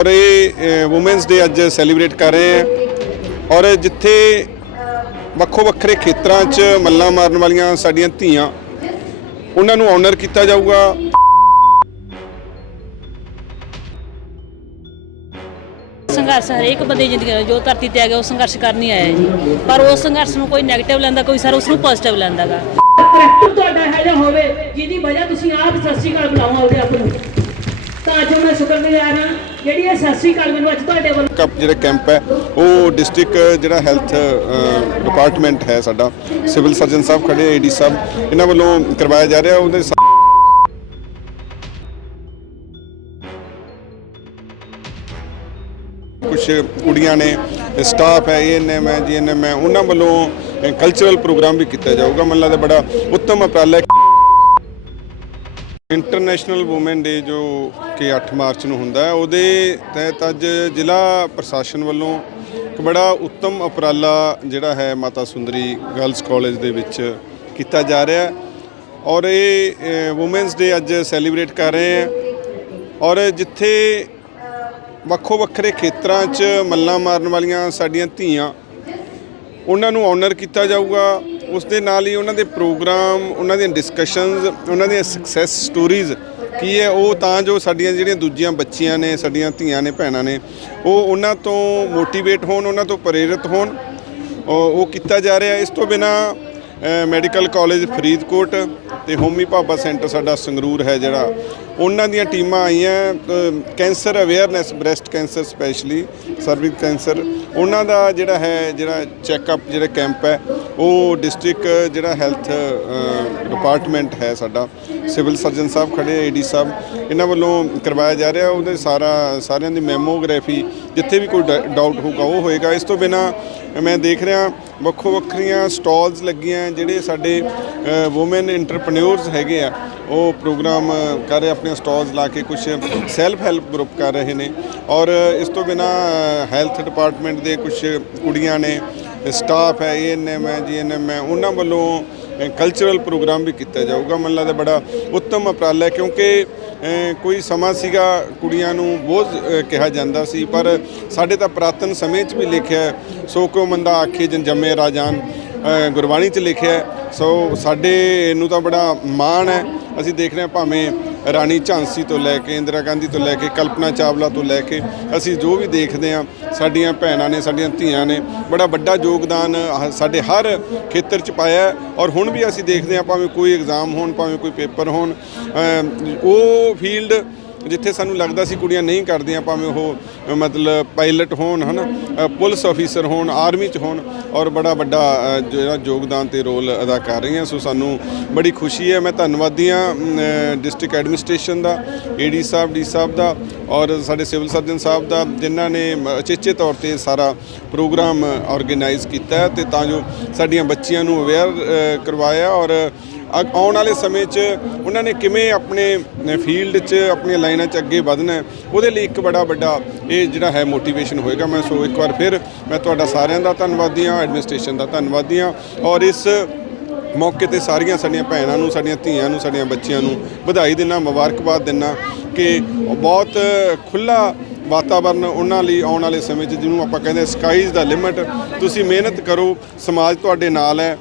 ਔਰ ਇਹ women's day ਅੱਜ ਸੈਲੀਬ੍ਰੇਟ ਕਰ ਰਹੇ ਹਾਂ। ਔਰ ਜਿੱਥੇ ਵੱਖੋ ਵੱਖਰੇ ਖੇਤਰਾਂ 'ਚ ਮੱਲਾਂ ਮਾਰਨ ਵਾਲੀਆਂ ਸਾਡੀਆਂ ਧੀਆਂ ਉਹਨਾਂ ਨੂੰ ਆਨਰ ਕੀਤਾ ਜਾਊਗਾ। ਸੰਘਰਸ਼ ਹਰੇਕ ਬੰਦੇ ਦੀ ਜ਼ਿੰਦਗੀ ਜੋ ਧਰਤੀ ਤੇ ਆ ਗਿਆ ਉਹ ਸੰਘਰਸ਼ ਕਰਨ ਹੀ ਆਇਆ ਜੀ। ਪਰ ਉਸ ਸੰਘਰਸ਼ ਨੂੰ ਕੋਈ 네ਗੇਟਿਵ ਲੈਂਦਾ ਕੋਈ ਸਰ ਉਸ ਨੂੰ ਪੋਜ਼ਿਟਿਵ ਲੈਂਦਾਗਾ। ਕਰੈਕਟਰ ਤੁਹਾਡਾ ਇਹੋ ਜਿਹਾ ਹੋਵੇ ਜਿਹਦੀ ਵਜ੍ਹਾ ਤੁਸੀਂ ਆਪ ਸਤਿ ਸ਼੍ਰੀ ਅਕਾਲ ਬੁਲਾਓ ਆਪ ਨੂੰ। ਤਾਂ ਅੱਜ ਮੈਂ ਸ਼ੁਕਰਗੁਜ਼ਾਰ ਹਾਂ ਜਿਹੜੀ ਇਹ ਸਤਿ ਸ਼੍ਰੀ ਅਕਾਲ, ਮੈਨੂੰ ਅੱਜ ਤੁਹਾਡੇ ਵੱਲੋਂ ਕੱਪ ਜਿਹੜਾ ਕੈਂਪ ਹੈ, ਉਹ ਡਿਸਟ੍ਰਿਕਟ ਜਿਹੜਾ ਹੈਲਥ ਡਿਪਾਰਟਮੈਂਟ ਹੈ ਸਾਡਾ। ਸਿਵਲ ਸਰਜਨ ਸਾਹਿਬ ਖੜੇ ਏਡੀ ਸਾਹਿਬ, ਇਹਨਾਂ ਵੱਲੋਂ ਕਰਵਾਇਆ ਜਾ ਰਿਹਾ, ਉਹਦੇ ਸਾ- ਕੁਝ ਕੁੜੀਆਂ ਨੇ ਸਟਾਫ ਹੈ ਏਐਨਐਮ ਹੈ ਜੀਐਨਐਮ ਹੈ, ਉਹਨਾਂ ਵੱਲੋਂ ਕਲਚਰਲ ਪ੍ਰੋਗਰਾਮ ਵੀ ਕੀਤਾ ਜਾਊਗਾ। ਮੈਨੂੰ ਲੱਗਦਾ ਬੜਾ ਉੱਤਮ ਉਪਰਾਲਾ ਇੰਟਰਨੈਸ਼ਨਲ ਔਮਨ ਡੇ ਜੋ ਕਿ 8 ਮਾਰਚ ਨੂੰ ਹੁੰਦਾ ਹੈ, ਉਹਦੇ ਤਹਿਤ ਅੱਜ ਜ਼ਿਲ੍ਹਾ ਪ੍ਰਸ਼ਾਸਨ ਵੱਲੋਂ ਇੱਕ ਬੜਾ ਉੱਤਮ ਉਪਰਾਲਾ ਜਿਹੜਾ ਹੈ ਮਾਤਾ ਸੁੰਦਰੀ ਗਰਲਸ ਕਾਲਜ ਦੇ ਵਿੱਚ ਕੀਤਾ ਜਾ ਰਿਹਾ ਹੈ। ਔਰ ਇਹ ਔਮਨਸ ਡੇ ਅੱਜ ਸੈਲੀਬ੍ਰੇਟ ਕਰ ਰਹੇ ਹਾਂ। ਔਰ ਜਿੱਥੇ ਵੱਖੋ ਵੱਖਰੇ ਖੇਤਰਾਂ 'ਚ ਮੱਲਾਂ ਮਾਰਨ ਵਾਲੀਆਂ ਸਾਡੀਆਂ ਧੀਆਂ, ਉਹਨਾਂ ਨੂੰ ਆਨਰ ਕੀਤਾ ਜਾਊਗਾ। ਉਸ ਦੇ ਨਾਲ ਹੀ ਉਹਨਾਂ ਦੇ ਪ੍ਰੋਗਰਾਮ, ਉਹਨਾਂ ਦੀਆਂ ਡਿਸਕਸ਼ਨਸ ਉਹਨਾਂ ਦੀਆਂ ਸਕਸੈਸ ਸਟੋਰੀਜ਼ ਕੀ ਹੈ, ਉਹ ਤਾਂ ਜੋ ਸਾਡੀਆਂ ਜਿਹੜੀਆਂ ਦੂਜੀਆਂ ਬੱਚੀਆਂ ਨੇ, ਸਾਡੀਆਂ ਧੀਆਂ ਨੇ, ਭੈਣਾਂ ਨੇ, ਉਹ ਉਹਨਾਂ ਤੋਂ ਮੋਟੀਵੇਟ ਹੋਣ, ਉਹਨਾਂ ਤੋਂ ਪ੍ਰੇਰਿਤ ਹੋਣ। ਉਹ ਕੀਤਾ ਜਾ ਰਿਹਾ। ਇਸ ਤੋਂ ਬਿਨਾ ਮੈਡੀਕਲ ਕਾਲਜ ਫਰੀਦਕੋਟ ਤੇ ਹੋਮੀ ਭਾਬਾ ਸੈਂਟਰ ਸਾਡਾ ਸੰਗਰੂਰ ਹੈ ਜਿਹੜਾ। ਉਹਨਾਂ ਦੀਆਂ ਟੀਮਾਂ ਆਈਆਂ cancer awareness breast cancer specially cervical cancer ਉਹਨਾਂ ਦਾ ਜਿਹੜਾ ਹੈ, ਜਿਹੜਾ ਚੈੱਕਅਪ ਜਿਹੜਾ ਕੈਂਪ ਹੈ, ਉਹ ਡਿਸਟ੍ਰਿਕਟ ਜਿਹੜਾ ਹੈਲਥ ਡਿਪਾਰਟਮੈਂਟ ਹੈ ਸਾਡਾ। ਸਿਵਲ ਸਰਜਨ ਸਾਹਿਬ ਖੜੇ ਏਡੀ ਸਾਹਿਬ, ਇਹਨਾਂ ਵੱਲੋਂ ਕਰਵਾਇਆ ਜਾ ਰਿਹਾ। ਉਹਦੇ ਸਾਰਾ, ਸਾਰਿਆਂ ਦੀ ਮੈਮੋਗ੍ਰਾਫੀ ਜਿੱਥੇ ਵੀ ਕੋਈ ਡਾਊਟ ਹੋਊਗਾ, ਉਹ ਹੋਏਗਾ। ਇਸ ਤੋਂ ਬਿਨਾ ਮੈਂ ਦੇਖ ਰਿਹਾ ਵੱਖੋ ਵੱਖਰੀਆਂ ਸਟਾਲਸ ਲੱਗੀਆਂ ਜਿਹੜੇ ਸਾਡੇ ਔਮਨ ਇੰਟਰਪ੍ਰੈਨਿਓਰਸ ਹੈਗੇ ਆ। ਉਹ ਪ੍ਰੋਗਰਾਮ ਕਰ ਰਹੇ, ਆਪਣੀਆਂ ਸਟਾਲਸ ਲਾ ਕੇ ਕੁਝ ਸੈਲਫ ਹੈਲਪ ਗਰੁੱਪ ਕਰ ਰਹੇ ਨੇ। ਔਰ ਇਸ ਤੋਂ ਬਿਨਾ ਹੈਲਥ ਡਿਪਾਰਟਮੈਂਟ ਦੇ ਕੁਝ ਕੁੜੀਆਂ ਨੇ ਸਟਾਫ ਹੈ ਏਐਨਐਮ ਹੈ ਜੀ ਜੀਐਨਐਮ ਹੈ, ਉਹਨਾਂ ਵੱਲੋਂ ਕਲਚਰਲ ਪ੍ਰੋਗਰਾਮ ਵੀ ਕੀਤਾ ਜਾਊਗਾ। ਮੈਨੂੰ ਲੱਗਦਾ ਬੜਾ ਉੱਤਮ ਉਪਰਾਲਾ ਹੈ ਕਿਉਂਕਿ ਕੋਈ ਸਮਾਂ ਸੀਗਾ ਕੁੜੀਆਂ ਨੂੰ ਬਹੁਤ ਕਿਹਾ ਜਾਂਦਾ ਸੀ, ਪਰ ਸਾਡੇ ਤਾਂ ਪ੍ਰਾਤਨ ਸਮੇਂ 'ਚ ਵੀ ਲਿਖਿਆ ਸੋ ਕਿਉ ਮੰਦਾ ਆਖੇ ਜਨ ਜੰਮੇ ਰਾਜਾਨ। ਗੁਰਬਾਣੀ 'ਚ ਲਿਖਿਆ ਸੋ ਸਾਡੇ ਨੂੰ ਤਾਂ ਬੜਾ ਮਾਣ ਹੈ। ਅਸੀਂ ਦੇਖ ਰਹੇ ਹਾਂ ਭਾਵੇਂ ਰਾਣੀ ਝਾਂਸੀ ਤੋਂ ਲੈ ਕੇ, ਇੰਦਰਾ ਗਾਂਧੀ ਤੋਂ ਲੈ ਕੇ, ਕਲਪਨਾ ਚਾਵਲਾ ਤੋਂ ਲੈ ਕੇ, ਅਸੀਂ ਜੋ ਵੀ ਦੇਖਦੇ ਹਾਂ, ਸਾਡੀਆਂ ਭੈਣਾਂ ਨੇ, ਸਾਡੀਆਂ ਧੀਆਂ ਨੇ, ਬੜਾ ਵੱਡਾ ਯੋਗਦਾਨ ਸਾਡੇ ਹਰ ਖੇਤਰ 'ਚ ਪਾਇਆ ਔਰ ਹੁਣ ਵੀ ਅਸੀਂ ਦੇਖਦੇ ਹਾਂ, ਭਾਵੇਂ ਕੋਈ ਐਗਜ਼ਾਮ ਹੋਣ, ਭਾਵੇਂ ਕੋਈ ਪੇਪਰ ਹੋਣ ਉਹ ਫੀਲਡ ਜਿੱਥੇ ਸਾਨੂੰ ਲੱਗਦਾ ਸੀ ਕੁੜੀਆਂ ਨਹੀਂ ਕਰਦੀਆਂ, ਭਾਵੇਂ ਉਹ ਮਤਲਬ ਪਾਇਲਟ ਹੋਣ, ਹਨ? ਪੁਲਿਸ ਅਫੀਸਰ ਹੋਣ ਆਰਮੀ 'ਚ ਹੋਣ, ਔਰ ਬੜਾ ਵੱਡਾ ਜਿਹੜਾ ਯੋਗਦਾਨ ਤੇ ਰੋਲ ਅਦਾ ਕਰ ਰਹੀਆਂ। ਸੋ ਸਾਨੂੰ ਬੜੀ ਖੁਸ਼ੀ ਹੈ। ਮੈਂ ਧੰਨਵਾਦੀ ਹਾਂ ਡਿਸਟ੍ਰਿਕਟ ਐਡਮਿਨਿਸਟ੍ਰੇਸ਼ਨ ਦਾ ਏਡੀ ਸਾਹਿਬ ਡੀ ਸਾਹਿਬ ਦਾ, ਔਰ ਸਾਡੇ ਸਿਵਲ ਸਰਜਨ ਸਾਹਿਬ ਦਾ, ਜਿਨ੍ਹਾਂ ਨੇ ਅਚੇਚੇ ਤੌਰ ਤੇ ਸਾਰਾ ਪ੍ਰੋਗਰਾਮ ਆਰਗੇਨਾਈਜ਼ ਕੀਤਾ ਹੈ। ਤੇ ਤਾਂ ਜੋ ਸਾਡੀਆਂ ਬੱਚੀਆਂ ਨੂੰ ਅਵੇਅਰ ਕਰਵਾਇਆ ਔਰ ਆਉਣ ਵਾਲੇ ਸਮੇਂ 'ਚ ਉਹਨਾਂ ਨੇ ਕਿਵੇਂ ਆਪਣੇ ਫੀਲਡ 'ਚ ਆਪਣੀਆਂ ਲਾਈਨਾਂ 'ਚ ਅੱਗੇ ਵਧਣਾ ਹੈ, ਉਹਦੇ ਲਈ ਇੱਕ ਬੜਾ ਵੱਡਾ ਇਹ ਜਿਹੜਾ ਹੈ ਮੋਟੀਵੇਸ਼ਨ ਹੋਏਗਾ। ਮੈਂ ਸੋ ਇੱਕ ਵਾਰ ਫਿਰ ਮੈਂ ਤੁਹਾਡਾ ਸਾਰਿਆਂ ਦਾ ਧੰਨਵਾਦੀ ਹਾਂ ਐਡਮਿਨਿਸਟ੍ਰੇਸ਼ਨ ਦਾ ਧੰਨਵਾਦੀ ਹਾਂ ਔਰ ਇਸ ਮੌਕੇ ਤੇ ਸਾਰੀਆਂ ਸਾਡੀਆਂ ਭੈਣਾਂ ਨੂੰ ਸਾਡੀਆਂ ਧੀਆਂ ਨੂੰ ਸਾਡੀਆਂ ਬੱਚੀਆਂ ਨੂੰ ਵਧਾਈ ਦਿੰਦਾ ਮੁਬਾਰਕਬਾਦ ਦਿੰਦਾ ਕਿ ਬਹੁਤ ਖੁੱਲਾ ਵਾਤਾਵਰਨ ਉਹਨਾਂ ਲਈ ਆਉਣ ਵਾਲੇ ਸਮੇਂ 'ਚ ਜਿਹਨੂੰ ਆਪਾਂ ਕਹਿੰਦੇ ਸਕਾਈਜ਼ ਦਾ ਲਿਮਟ ਤੁਸੀਂ ਮਿਹਨਤ ਕਰੋ ਸਮਾਜ ਤੁਹਾਡੇ ਨਾਲ ਹੈ।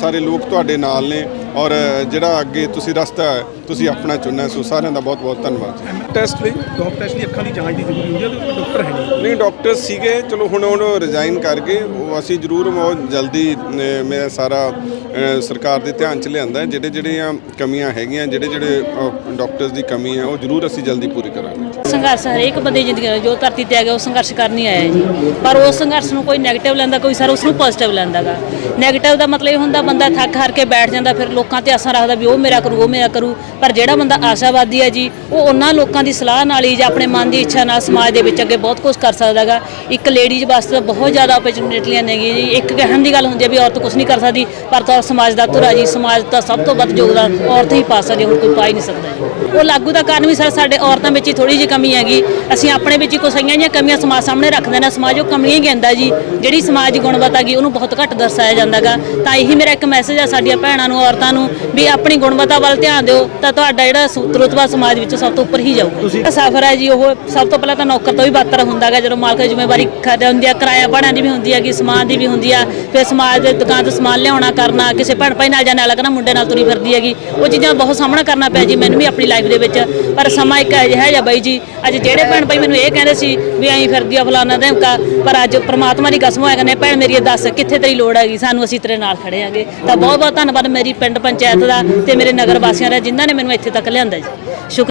ਸਾਰੇ ਲੋਕ ਤੁਹਾਡੇ ਨਾਲ ਨੇ ਔਰ ਜਿਹੜਾ ਅੱਗੇ ਤੁਸੀਂ ਰਸਤਾ ਹੈ ਤੁਸੀਂ ਆਪਣਾ ਚੁਣਨਾ। ਸੋ ਸਾਰਿਆਂ ਦਾ ਬਹੁਤ ਬਹੁਤ ਧੰਨਵਾਦ ਟੈਸਟ ਲਈ ਡੋਪ ਟੈਸਟ ਲਈ ਅੱਖਾਂ ਦੀ ਜਾਂਚ ਦੀ ਜ਼ਰੂਰੀ ਹੁੰਦੀ ਹੈ ਡਾਕਟਰ ਹੈ ਨਹੀਂ। ਨਹੀਂ ਡਾਕਟਰ ਸੀਗੇ। ਚਲੋ ਹੁਣ ਉਹ ਰਿਜ਼ਾਈਨ ਕਰ ਗਏ। ਉਹ ਅਸੀਂ ਜ਼ਰੂਰ ਉਹ ਜਲਦੀ ਮੇਰਾ ਸਾਰਾ ਸਰਕਾਰ ਦੇ ਧਿਆਨ ਚ ਲਿਆਂਦਾ ਹੈ। ਜਿਹੜੇ ਜਿਹੜੀਆਂ ਕਮੀਆਂ ਹੈਗੀਆਂ ਜਿਹੜੇ ਜਿਹੜੇ ਡਾਕਟਰਸ ਦੀ ਕਮੀ ਹੈ ਉਹ ਜ਼ਰੂਰ ਅਸੀਂ ਜਲਦੀ ਪੂਰੀ ਕਰਾਂਗੇ। ਸੰਘਰਸ਼ ਹਰੇਕ ਬੰਦੇ ਦੀ ਜ਼ਿੰਦਗੀ ਜੋ ਧਰਤੀ ਤੇ ਆ ਗਿਆ ਉਹ ਸੰਘਰਸ਼ ਕਰਨ ਹੀ ਆਇਆ ਜੀ। ਪਰ ਉਸ ਸੰਘਰਸ਼ ਨੂੰ ਕੋਈ 네ਗੇਟਿਵ ਲੈਂਦਾ ਕੋਈ ਸਰ ਉਸ ਨੂੰ ਪੋਜ਼ਿਟਿਵ ਲੈਂਦਾਗਾ 네ਗੇਟਿਵ ਦਾ ਮਤਲਬ ਇਹ ਹੁੰਦਾ, ਬੰਦਾ ਥੱਕ ਹਾਰ ਕੇ ਬੈਠ ਜਾਂਦਾ, ਫਿਰ ਲੋਕਾਂ ਤੇ ਆਸਾਂ ਰੱਖਦਾ ਵੀ ਉਹ ਮੇਰਾ ਕਰੂ, ਉਹ ਮੇਰਾ ਕਰੂ। ਪਰ ਜਿਹੜਾ ਬੰਦਾ ਆਸ਼ਾਵਾਦੀ ਹੈ ਜੀ, ਉਹ ਉਹਨਾਂ ਲੋਕਾਂ ਦੀ ਸਲਾਹ ਨਾਲ ਹੀ ਜਾਂ ਆਪਣੇ ਮਨ ਦੀ ਇੱਛਾ ਨਾਲ ਸਮਾਜ ਦੇ ਵਿੱਚ ਅੱਗੇ ਬਹੁਤ ਕੁਝ ਕਰ ਸਕਦਾਗਾ ਇੱਕ ਲੇਡੀਜ਼ ਵਾਸਤੇ ਤਾਂ ਬਹੁਤ ਜ਼ਿਆਦਾ ਓਪਰਚੁਨਿਟੀਆਂ ਨੇਗੀਆਂ ਜੀ। ਇੱਕ ਕਹਿਣ ਦੀ ਗੱਲ ਹੁੰਦੀ ਹੈ ਵੀ ਔਰਤ ਕੁਝ ਨਹੀਂ ਕਰ ਸਕਦੀ, ਪਰ ਤਾਂ ਸਮਾਜ ਦਾ ਧੁਰਾ ਜੀ, ਸਮਾਜ ਦਾ ਸਭ ਤੋਂ ਵੱਧ ਯੋਗਦਾਨ ਔਰਤ ਹੀ ਪਾ ਸਕਦੀ ਹੋਰ ਕੋਈ ਪਾ ਹੀ ਨਹੀਂ ਸਕਦਾ ਜੀ। ਉਹ ਲਾਗੂ ਦਾ ਕਾਰਨ ਵੀ ਸਰ ਸਾਡੇ ਔਰਤਾਂ ਵਿੱਚ ਹੀ ਥੋੜੀ ਜਿਹੀ ਕਮੀ ਹੈਗੀ। ਅਸੀਂ ਆਪਣੇ ਵਿੱਚ ਹੀ ਕੁਛ ਆਈਆਂ ਜਾਂ ਕਮੀਆਂ ਸਮਾਜ ਸਾਹਮਣੇ ਰੱਖਦੇ ਨੇ, ਸਮਾਜ ਉਹ ਕਮੀਆਂ ਹੀ ਕਹਿੰਦਾ ਜੀ। ਜਿਹੜੀ ਸਮਾਜ ਗੁਣਵੱਤਾ ਗਈ ਉਹਨੂੰ ਬਹੁਤ ਘੱਟ ਦਰਸਾਇਆ ਜਾਂਦਾਗਾ ਤਾਂ ਇਹੀ ਮੇਰਾ ਇੱਕ ਮੈਸੇਜ ਆ ਸਾਡੀਆਂ ਭੈਣਾਂ ਨੂੰ ਔਰਤਾਂ ਨੂੰ ਵੀ ਆਪਣੀ ਗੁਣਵੱਤਾ ਵੱਲ ਧਿਆਨ ਦਿਓ ਤਾਂ ਤੁਹਾਡਾ ਜਿਹੜਾ ਸੂ- ਰੁਤਬਾ ਸਮਾਜ ਵਿੱਚ ਸਭ ਤੋਂ ਉੱਪਰ ਹੀ ਜਾਊਗਾ। ਸਫ਼ਰ ਹੈ ਜੀ ਉਹ ਸਭ ਤੋਂ ਪਹਿਲਾਂ ਤਾਂ ਨੌਕਰ ਤੋਂ ਵੀ ਬੱਤਰ ਹੁੰਦਾਗਾ ਜਦੋਂ ਮਾਲਕ ਦੀ ਜ਼ਿੰਮੇਵਾਰੀ ਖੜ ਹੁੰਦੀ ਆ ਕਿਰਾਇਆ ਭਾੜਿਆਂ ਦੀ ਵੀ ਹੁੰਦੀ ਹੈਗੀ ਸਮਾਨ ਦੀ ਵੀ ਹੁੰਦੀ ਆ ਫਿਰ ਸਮਾਜ ਦੇ ਦੁਕਾਨ ਤੋਂ ਸਮਾਨ ਲਿਆਉਣਾ ਕਰਨਾ ਕਿਸੇ ਭੈਣ ਭਾਈ ਨਾਲ ਜਾਂ ਨਾਲ ਲੱਗਣਾ ਮੁੰਡੇ ਨਾਲ ਤੁਰੀ ਫਿਰਦੀ ਹੈਗੀ ਉਹ ਚੀਜ਼ਾਂ ਬਹੁਤ ਸਾਹਮਣਾ ਕਰਨਾ ਪਿਆ ਜੀ ਮੈਨੂੰ ਵੀ ਆਪਣੀ ਲਾਈਫ ਦੇ ਵਿੱਚ ਪਰ ਸਮਾਂ ਇੱਕ ਅਜਿਹਾ ਹੈ ਜਾਂ ਬਾਈ ਜੀ ਅੱਜ ਜਿਹੜੇ ਭੈਣ ਭਾਈ ਮੈਨੂੰ ਇਹ ਕਹਿੰਦੇ ਸੀ ਵੀ ਐਂ ਫਿਰਦੀ ਆ ਫਲਾਣਾ ਧਮਕਾ ਪਰ ਅੱਜ ਪ੍ਰਮਾਤਮਾ ਦੀ ਕਸਮ ਹੋਇਆ ਕਹਿੰਦੇ ਭੈਣ ਮੇਰੀ ਇਹ ਦੱਸ ਕਿੱਥੇ ਤੇਰੀ ਲੋੜ ਹੈਗੀ ਸਾਨੂੰ ਅਸੀਂ ਤੇਰੇ ਨਾਲ ਖੜੇ ਆਂਗੇ। ਤਾਂ ਬਹੁਤ ਬਹੁਤ ਧੰਨਵਾਦ ਮੇਰੀ ਪਿੰਡ ਪੰਚਾਇਤ ਦਾ ਤੇ ਮੇਰੇ ਨਗਰ ਵਾਸੀਆਂ ਦਾ ਜਿਨ੍ਹਾਂ ਨੇ ਮੈਨੂੰ ਇੱਥੇ ਤੱਕ ਲਿਆਂਦਾ ਜੀ। ਸ਼ੁਕਰ